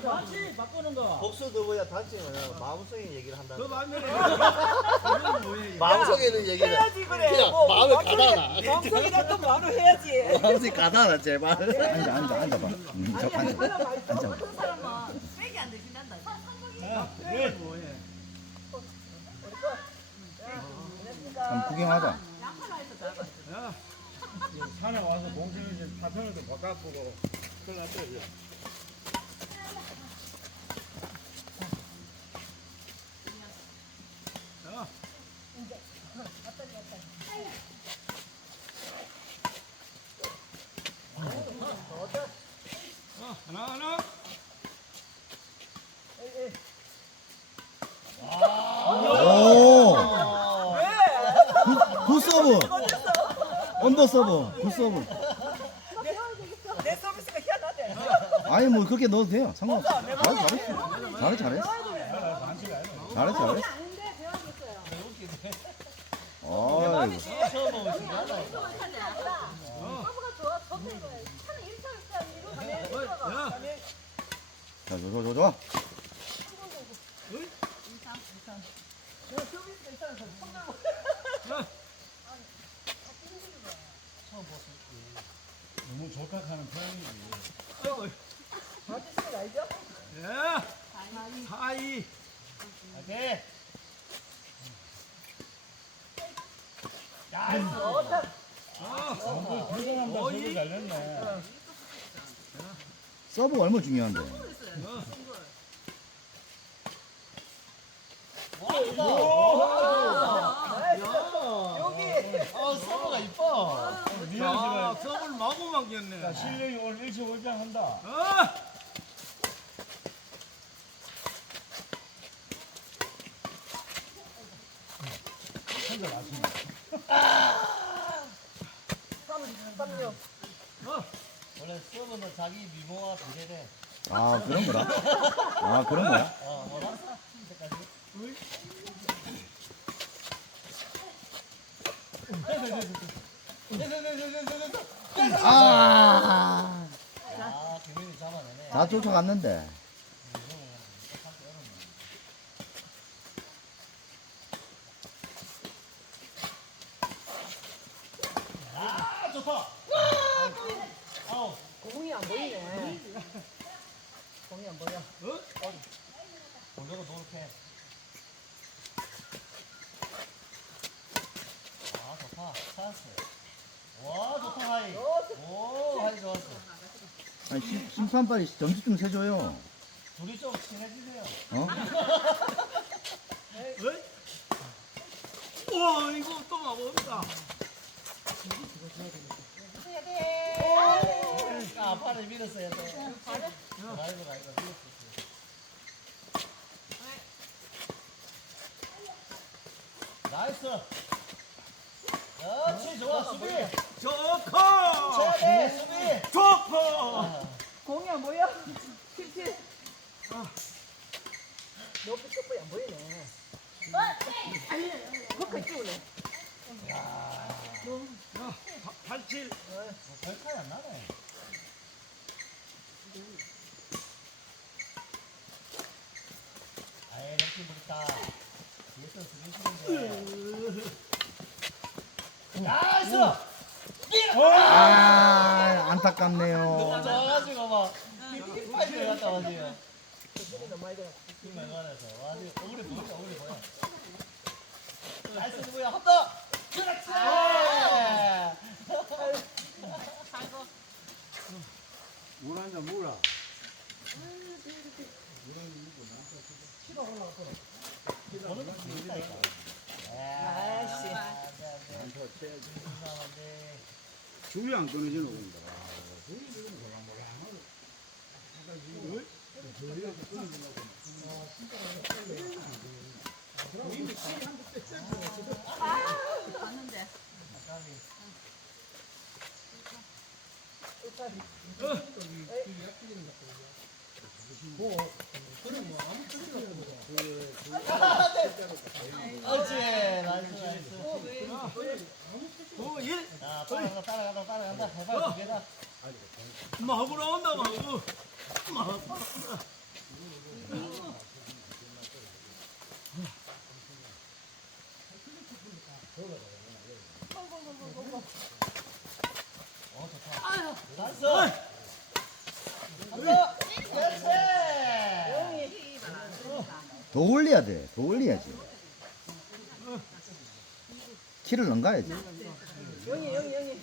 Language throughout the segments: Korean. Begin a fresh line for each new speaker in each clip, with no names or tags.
다시 바꾸는 거.
복수도 뭐야 단칭은 마음속인 얘기를
그
한다는
뭐예요?
마음속에 있는 얘기를
해야지 그래.
그냥
뭐,
마음을
마음속에-
가다놔.
마음속에 놨던 말로 해야지.
마음속에 가다놔 제발
앉아 앉아 앉아봐. 음, 저
아니
앉아.
하나 말도
앉아.
그 사람은 빼기 안 되신단다.
한번 구경하자.
양파라에서 잡아.
야, 산에 와서 공중에 이제 파편을 좀 바꿔보고 큰일 났다 이제. 하나 하나.
오. 굿, 굿 서브. 언더 서브. 굿 서브.
내 서비스가 희한하대.
아니 뭐 그렇게 넣어도 돼요. 상관없어. 잘했어 잘했어. 잘해 잘했어. 잘했어 잘했어. 어이.
처음 보면 신기하다
야,
자, 좋아 좋아 좋아.
너무 좋다 하는 표현이지. 야, 사이.
오케이
아, 불가한다 소리 잘렸네.
서브가 얼마나 중요한데.
아 서버가 이뻐
야, 서블 마구 막겼네.
실력이 오늘 일치 월장한다.
아!
원래 서버는 자기 미모와 비례돼
아 그런 거라. 아 그런 거야. 아. 다 쫓아갔는데.
아 좋다 아우
공이 안 보이네. 공이 안 보여.
돌려고 노력해 아 좋다 찬스 와 좋다 하이 오 하이 좋았어
아니 심, 심판발이 점수 좀 세줘요.
둘이 좀 친해지세요
어?
어이? 우와, 이거 또 막온다.
아 팔을 밀었어야 돼 라이브가 아니라 밀었어 나이스 그렇지 좋아 수비
좋고!
최대 수비
좋고!
공이 안 보여? 킬킬. 높이 촛불이 안 보이네. 찍으네.
야, 87.
별 차이 안 나네 아이 럭키 부르다 뒤에서 수비 치는데 나이스
아 안타깝네요.
너무 좋아가지고 막 힙파이 들어갔다 와 지금 팀 맹관에서 와 지금 얼굴이 보인다 얼굴이 보여 나이스 누구야 한번 그렇지
물한잔 물어.
보는 거 재밌다니까
아이씨.
안돼 안돼 안돼
줄이 안 끊어지는 건가?
봤는데.
그렇지 나이스 나이스
오, 일.
자 따라간다 따라간다 따라간다 해봐 두 개다
마구 나온다, 마구. 마구.
나이스.
더 올려야 돼. 더 올려야지. 키를 넘가야지.
영희 영희 영희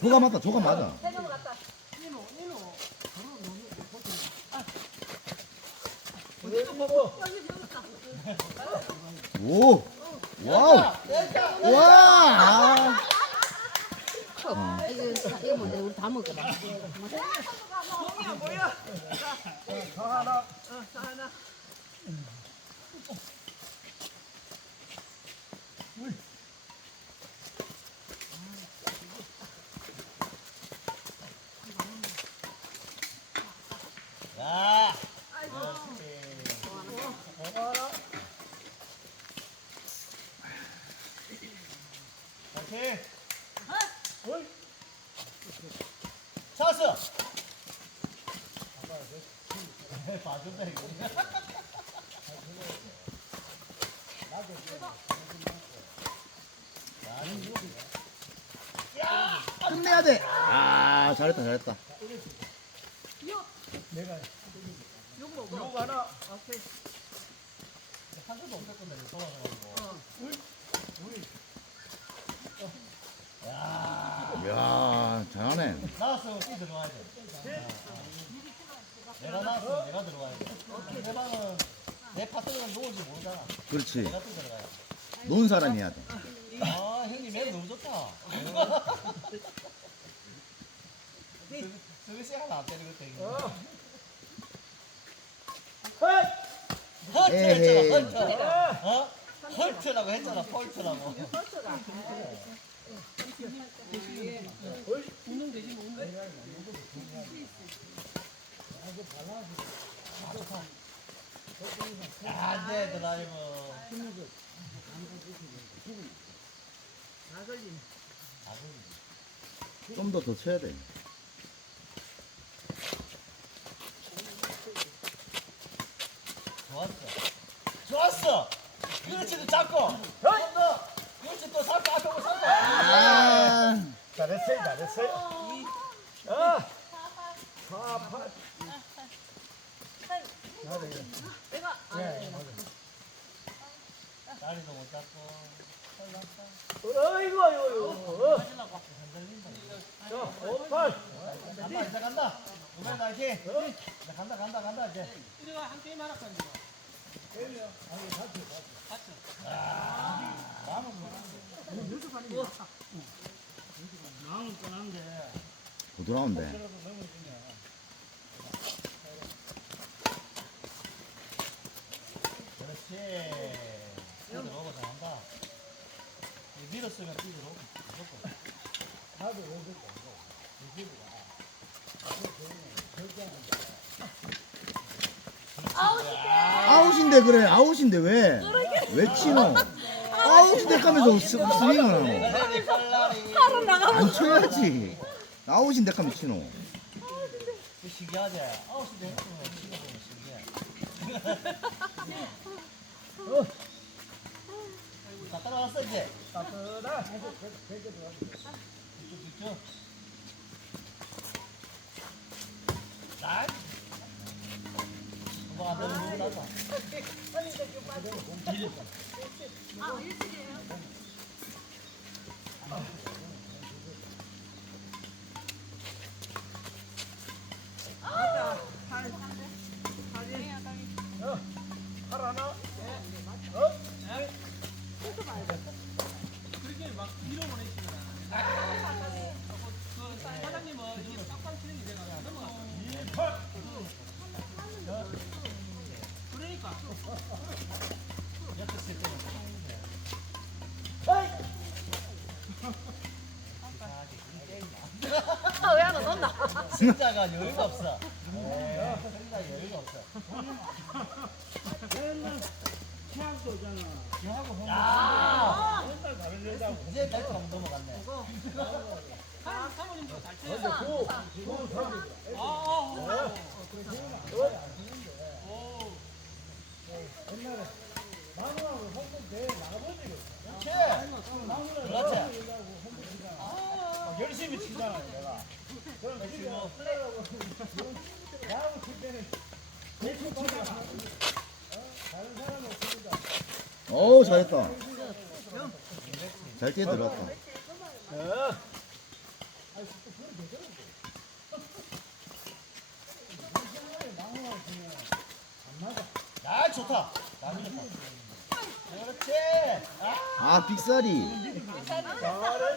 조가 맞다. 조가 맞아. 오. 와우. 와.
이거 이거 우리 다.
더 하나.
야, 그렇
아, 잘했다. 잘했다.
내가 요거 하나.
한 줄도 없을 건데 이거 돌아가가지고. 야,
이야, 잘하네.
나왔으면 뛰 들어가야 돼. 내가 나왔으면 내가 들어가야 돼. 상대방은 내 파트너는 누군지 모르잖아.
그렇지.
내가 뛰 들어가야 돼.
노는 사람이 해야 돼.
아, 형님 매력 너무 좋다. 저기 쎄 하나 안 때리거든. 헐트
에헤이.
했잖아, 헐트. 어? 헐트라고 했잖아, 헐트라고. 안 돼, 드라이브.
좀더 더 쳐야 돼.
좋았어. 좋았어. 그렇지, 또 잡고. 한 번 그렇지, 또 잡고, 앞에 고 잡고.
아,
잘했어요, 잘했어요. 아, 파, 파.
다리도 못 잡고.
어이구, 어이구, 어이구. 자, 오 팔.
간다, 이제 간다. 이번엔 나 이제. 이제 간다, 간다, 간다, 이제.
부드러운데.
그렇지. 뛰들 오고 잘한다. 이 밀었으면 뛰들 오고. 무조건.
아웃인데 그래. 아웃인데 왜? 왜 치노? 아웃인데 가면서 스- 스윙을 하노?
팔라리, 팔라리.
안 쳐야지. 아웃인데 가면 치노.
다 따라왔어, 이제.
따뜻하.
이쪽, 이쪽. 날? 뭐안 되는 부분 하자.
팔 하나.
왜 하나 넣나?
승자가 여유가 없어. 네, 승자 여유가 없어.
맨날 취향도 오잖아.
야,
맨날 다른 여자하고.
이제 벨트 한번 넘어갔네.
나무하고
잘했다. 잘 뛰어들었다.
아 좋다. 그렇지. 아
빅살이.
잘했다.